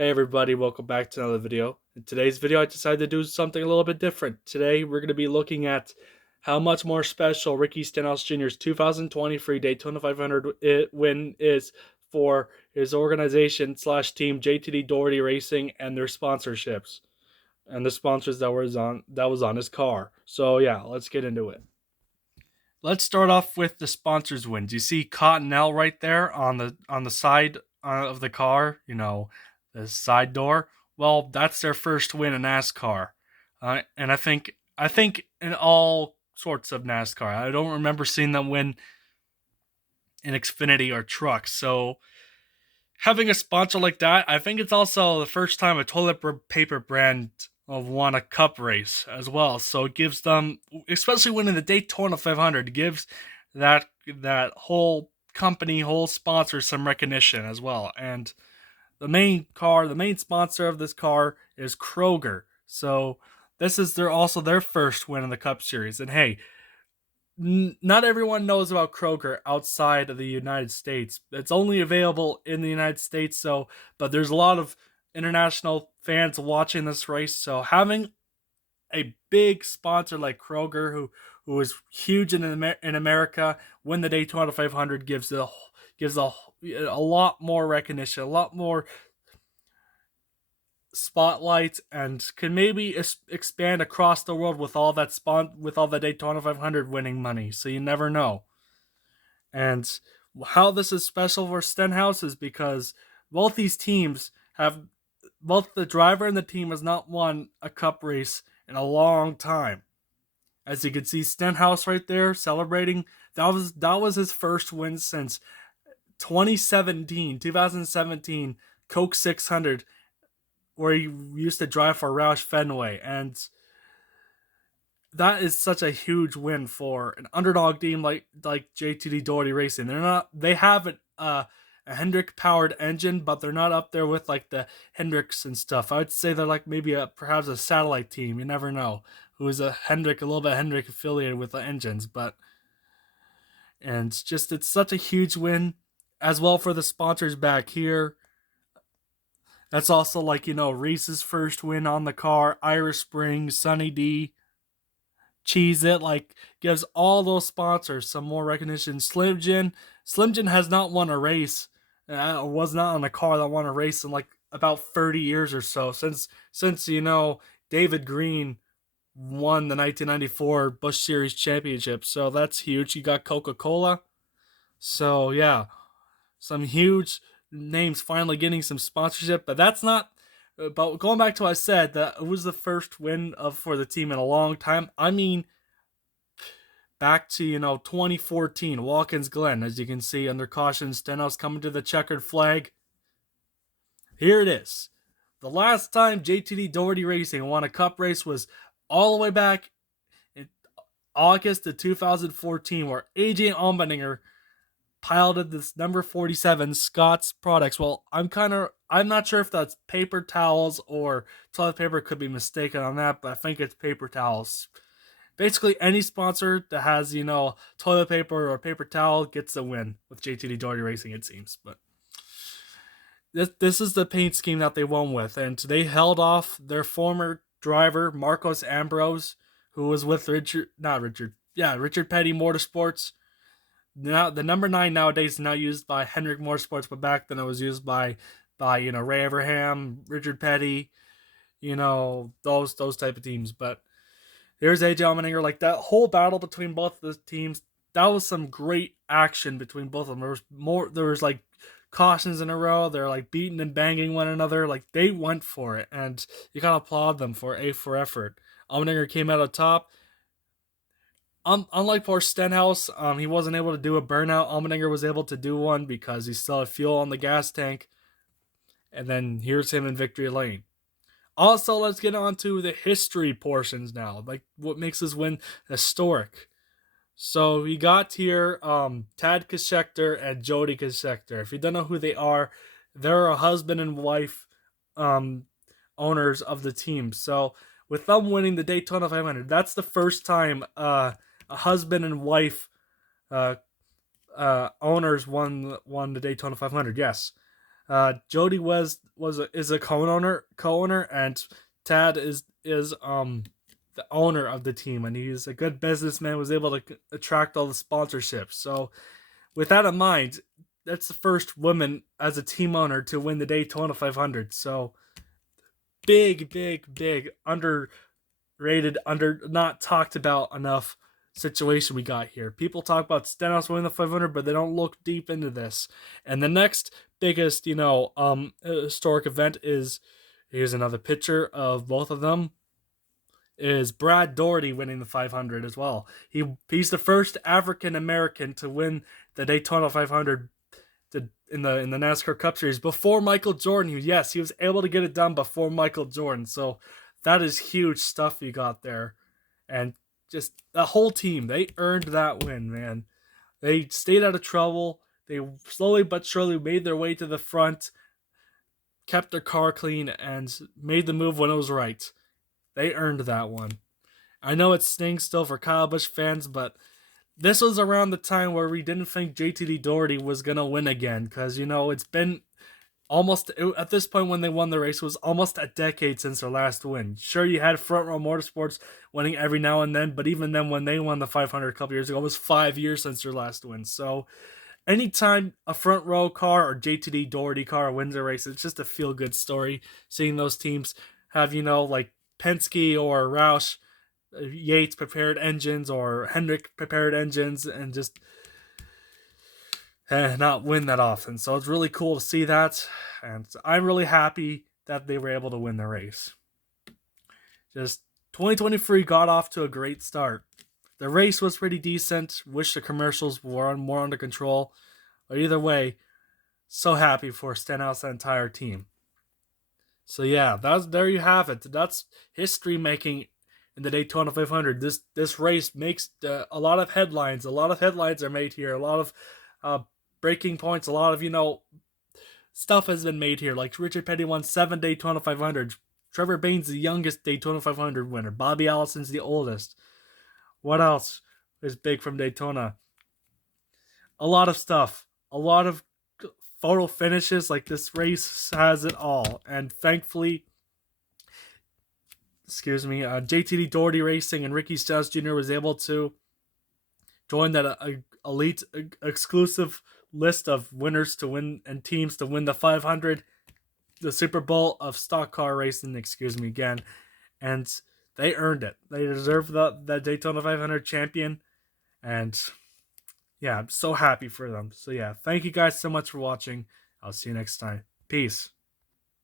Hey everybody, welcome back to another video. In today's video, I decided to do something a little bit different. Today, we're going to be looking at how much more special Ricky Stenhouse Jr.'s 2023 Daytona 500 win is for his organization slash team JTG Daugherty Racing and their sponsorships and the sponsors that was on his car. So yeah, let's get into it. Let's start off with the sponsors wins. You see Cottonelle right there on the side of the car. The side door. Well, that's their first win in NASCAR, and I think in all sorts of NASCAR. I don't remember seeing them win in Xfinity or trucks. So having a sponsor like that, I think it's also the first time a toilet paper brand won a cup race as well. So it gives them, especially winning the Daytona 500, gives that whole company, whole sponsor some recognition as well. And the main sponsor of this car is Kroger. So this is their first win in the Cup Series. And hey, not everyone knows about Kroger outside of the United States. It's only available in the United States, but there's a lot of international fans watching this race. So having a big sponsor like Kroger, who is huge in America, win the Daytona 500 gives a lot more recognition, a lot more spotlight, and can maybe expand across the world with all the Daytona 500 winning money. So you never know. And how this is special for Stenhouse is because both these teams have both the driver and the team has not won a cup race in a long time. As you can see, Stenhouse right there celebrating. That was his first win since 2017 Coke 600, where he used to drive for Roush Fenway. And that is such a huge win for an underdog team like JTG Daugherty Racing. They have a Hendrick powered engine, but they're not up there with like the Hendricks and stuff. I would say they're like maybe perhaps a satellite team. You never know. Who is a little bit Hendrick affiliated with the engines, and just it's such a huge win as well for the sponsors back here. That's also Reese's first win on the car, Irish Spring, Sunny D, Cheese It, gives all those sponsors some more recognition. Slim Jim has not won a race, was not on a car that won a race in about 30 years or so since David Green won the 1994 Busch Series Championship. So that's huge. You got Coca-Cola. So yeah, some huge names finally getting some sponsorship, but that's not. But going back to what I said, that it was the first win for the team in a long time. I mean, back to 2014 Watkins Glen, as you can see under caution, Stenhouse coming to the checkered flag. Here it is. The last time JTG Daugherty Racing won a cup race was all the way back in August of 2014, where AJ Allmendinger piloted this number 47 Scott's products. Well, I'm not sure if that's paper towels or toilet paper. Could be mistaken on that, but I think it's paper towels. Basically, any sponsor that has toilet paper or paper towel gets a win with JTG Daugherty Racing, it seems. But this is the paint scheme that they won with, and they held off their former driver Marcos Ambrose, who was with Richard Petty Motorsports. Now the number 9 nowadays is now used by Hendrick Motorsports, but back then it was used by Ray Abraham, Richard Petty, those type of teams. But here's AJ Allmendinger. That whole battle between both the teams, that was some great action between both of them. There was cautions in a row. They're beating and banging one another. They went for it, and you gotta applaud them for effort. Allmendinger came out on top. Unlike poor Stenhouse, he wasn't able to do a burnout. Allmendinger was able to do one because he still had fuel on the gas tank. And then here's him in victory lane. Also, let's get on to the history portions now, what makes this win historic. So we got here Tad Kashecter and Jody Kashecter. If you don't know who they are, they're a husband and wife owners of the team. So with them winning the Daytona 500, that's the first time a husband and wife owners won the Daytona 500. Yes, Jody is a co-owner, and Tad is the owner of the team, and he's a good businessman. Was able to attract all the sponsorships. So with that in mind, that's the first woman as a team owner to win the Daytona 500. So big underrated, under not talked about enough situation we got here. People talk about Stenhouse winning the 500, but they don't look deep into this. And the next biggest, historic event is, here's another picture of both of them, is Brad Daugherty winning the 500 as well. He's the first African American to win the Daytona 500 in the NASCAR Cup Series before Michael Jordan. He was able to get it done before Michael Jordan. So that is huge stuff you got there. And just the whole team, they earned that win, man. They stayed out of trouble. They slowly but surely made their way to the front, kept their car clean, and made the move when it was right. They earned that one. I know it stings still for Kyle Busch fans, but this was around the time where we didn't think JTG Daugherty was going to win again, because, it's been almost, at this point when they won the race, it was almost a decade since their last win. Sure, you had Front Row Motorsports winning every now and then, but even then when they won the 500 a couple years ago, it was 5 years since their last win. So anytime a Front Row car or JTG Daugherty car wins a race, it's just a feel-good story seeing those teams have, like Penske or Roush, Yates prepared engines or Hendrick prepared engines, and just not win that often. So it's really cool to see that, and I'm really happy that they were able to win the race. Just 2023 got off to a great start. The race was pretty decent. Wish the commercials were more under control, but either way, so happy for Stenhouse and the entire team. So yeah, there you have it. That's history making in the Daytona 500. This race makes a lot of headlines. A lot of headlines are made here. A lot of breaking points. A lot of stuff has been made here. Like Richard Petty won 7 Daytona 500. Trevor Bayne's the youngest Daytona 500 winner. Bobby Allison's the oldest. What else is big from Daytona? A lot of stuff. A lot of photo finishes. Like, this race has it all, and thankfully, JTG Daugherty Racing and Ricky Stenhouse Jr. was able to join that elite exclusive list of winners to win and teams to win the 500, the Super Bowl of stock car racing. Again, and they earned it. They deserve the Daytona 500 champion, and yeah, I'm so happy for them. So yeah, thank you guys so much for watching. I'll see you next time. Peace.